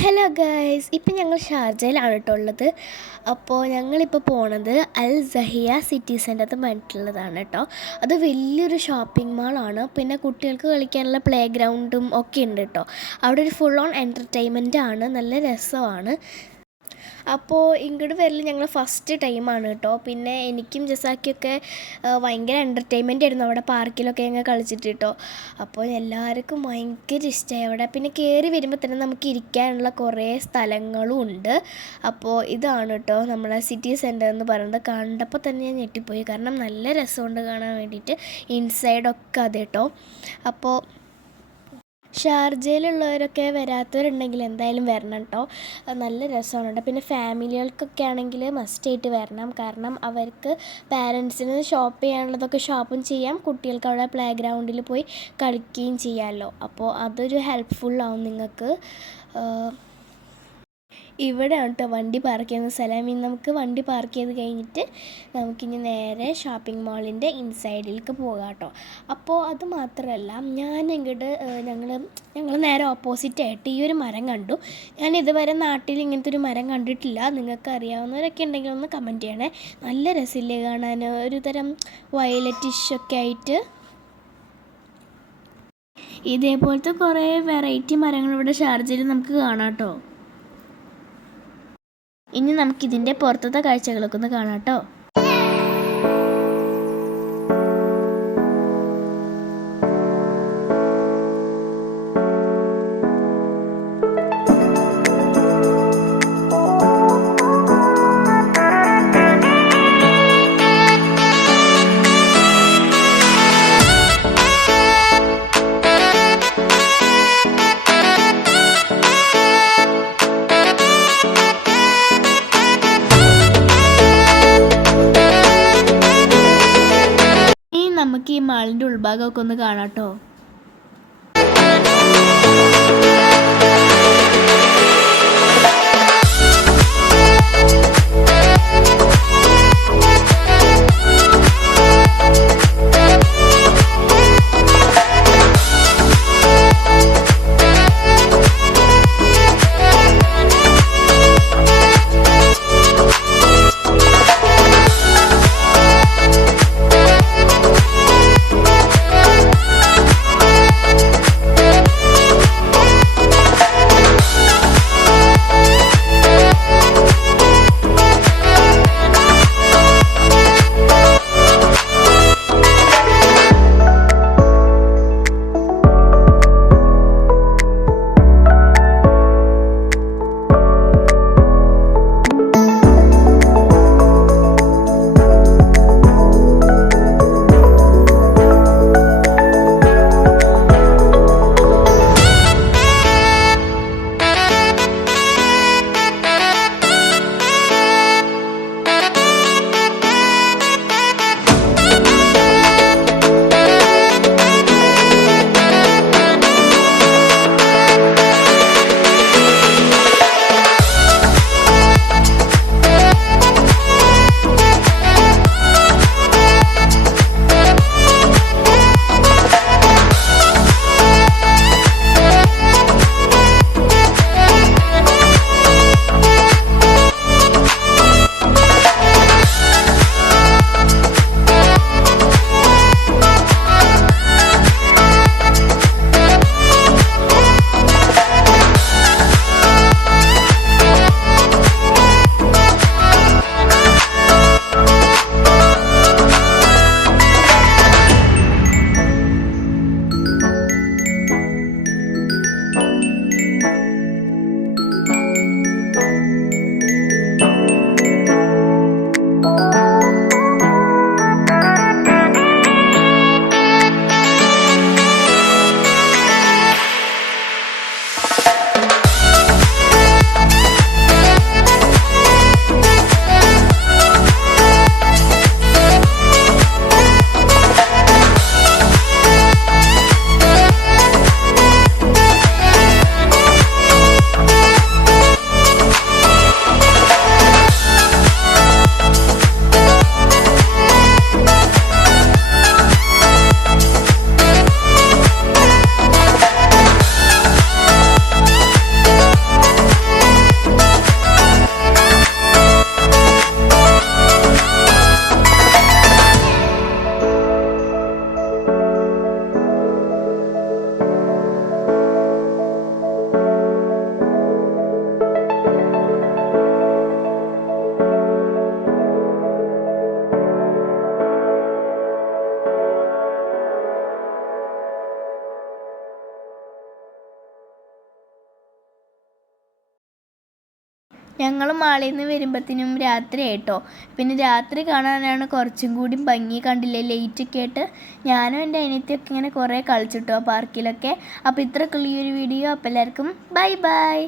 Hello guys, ഇപ്പം ഞങ്ങൾ ഷാർജയിലാണ് കേട്ടോ ഉള്ളത്. അപ്പോൾ ഞങ്ങളിപ്പോൾ പോണത് അൽ സഹിയ സിറ്റി സെൻ്റർ പറഞ്ഞിട്ടുള്ളതാണ് കേട്ടോ. അത് വലിയൊരു ഷോപ്പിംഗ് മാളാണ്. പിന്നെ കുട്ടികൾക്ക് കളിക്കാനുള്ള പ്ലേ ഗ്രൗണ്ടും ഒക്കെ ഉണ്ട് കേട്ടോ. അവിടെ ഒരു ഫുൾ ഓൺ എൻ്റർടൈൻമെൻ്റ് ആണ്, നല്ല രസമാണ്. അപ്പോൾ ഇങ്ങോട്ട് വരൽ ഞങ്ങൾ ഫസ്റ്റ് ടൈമാണ് കേട്ടോ. പിന്നെ എനിക്കും ജസാക്കിയൊക്കെ ഭയങ്കര എൻ്റർടൈൻമെൻ്റ് ആയിരുന്നു അവിടെ പാർക്കിലൊക്കെ ഞങ്ങൾ കളിച്ചിട്ട് കേട്ടോ. അപ്പോൾ എല്ലാവർക്കും ഭയങ്കര ഇഷ്ടമായി അവിടെ. പിന്നെ കയറി വരുമ്പോൾ തന്നെ നമുക്ക് ഇരിക്കാനുള്ള കുറേ സ്ഥലങ്ങളും ഉണ്ട്. അപ്പോൾ ഇതാണ് കേട്ടോ നമ്മളെ സിറ്റി സെൻറ്റർ എന്ന് പറയുന്നത്. കണ്ടപ്പോൾ തന്നെ ഞാൻ ഞെട്ടിപ്പോയി, കാരണം നല്ല രസമുണ്ട് കാണാൻ വേണ്ടിയിട്ട്. ഇൻസൈഡൊക്കെ അത് കേട്ടോ. അപ്പോൾ ഷാർജയിലുള്ളവരൊക്കെ വരാത്തവരുണ്ടെങ്കിൽ എന്തായാലും വരണം കേട്ടോ, നല്ല രസമാണ് കേട്ടോ. പിന്നെ ഫാമിലികൾക്കൊക്കെ ആണെങ്കിൽ മസ്റ്റായിട്ട് വരണം, കാരണം അവർക്ക് പാരൻസിന് ഷോപ്പ് ചെയ്യാനുള്ളതൊക്കെ ഷോപ്പും ചെയ്യാം, കുട്ടികൾക്ക് അവിടെ പ്ലേ ഗ്രൗണ്ടിൽ പോയി കളിക്കുകയും ചെയ്യാമല്ലോ. അപ്പോൾ അതൊരു ഹെൽപ്ഫുള്ളാവും നിങ്ങൾക്ക്. ഇവിടെയാണ് കേട്ടോ വണ്ടി പാർക്ക് ചെയ്യുന്ന സ്ഥലം. ഇനി നമുക്ക് വണ്ടി പാർക്ക് ചെയ്ത് കഴിഞ്ഞിട്ട് നമുക്കിനി നേരെ ഷോപ്പിംഗ് മാളിൻ്റെ ഇൻസൈഡിലേക്ക് പോകാം കേട്ടോ. അപ്പോൾ അത് മാത്രമല്ല, ഞങ്ങൾ നേരെ ഓപ്പോസിറ്റായിട്ട് ഈ ഒരു മരം കണ്ടു. ഞാൻ ഇതുവരെ നാട്ടിൽ ഇങ്ങനത്തെ ഒരു മരം കണ്ടിട്ടില്ല. നിങ്ങൾക്ക് അറിയാവുന്നവരൊക്കെ ഉണ്ടെങ്കിൽ ഒന്ന് കമൻറ്റ് ചെയ്യണേ. നല്ല രസമില്ലേ കാണാൻ, ഒരു തരം വയലറ്റിഷ് ഒക്കെ ആയിട്ട്. ഇതേപോലത്തെ കുറേ വെറൈറ്റി മരങ്ങൾ ഇവിടെ ഷാർജയിൽ നമുക്ക് കാണാം കേട്ടോ. ഇനി നമുക്കിതിൻ്റെ പുറത്തത്തെ കാഴ്ചകളൊക്കെ ഒന്ന് കാണാം കേട്ടോ. നമുക്ക് ഈ മാളിൻ്റെ ഉൾഭാഗമൊക്കെ ഒന്ന് കാണാം കേട്ടോ. ഞങ്ങൾ മാളിൽ നിന്ന് വരുമ്പോഴത്തേനും രാത്രി ആയിട്ടോ. പിന്നെ രാത്രി കാണാനാണ് കുറച്ചും കൂടി ഭംഗി. കണ്ടില്ലേ ലൈറ്റൊക്കെ ആയിട്ട്. ഞാനും എൻ്റെ അനിയത്തിയൊക്കെ ഇങ്ങനെ കുറേ കളിച്ചിട്ടോ പാർക്കിലൊക്കെ. അപ്പോൾ ഇത്രയൊക്കെയുള്ള ഈ ഒരു വീഡിയോ. അപ്പോൾ എല്ലാവർക്കും ബൈ ബൈ.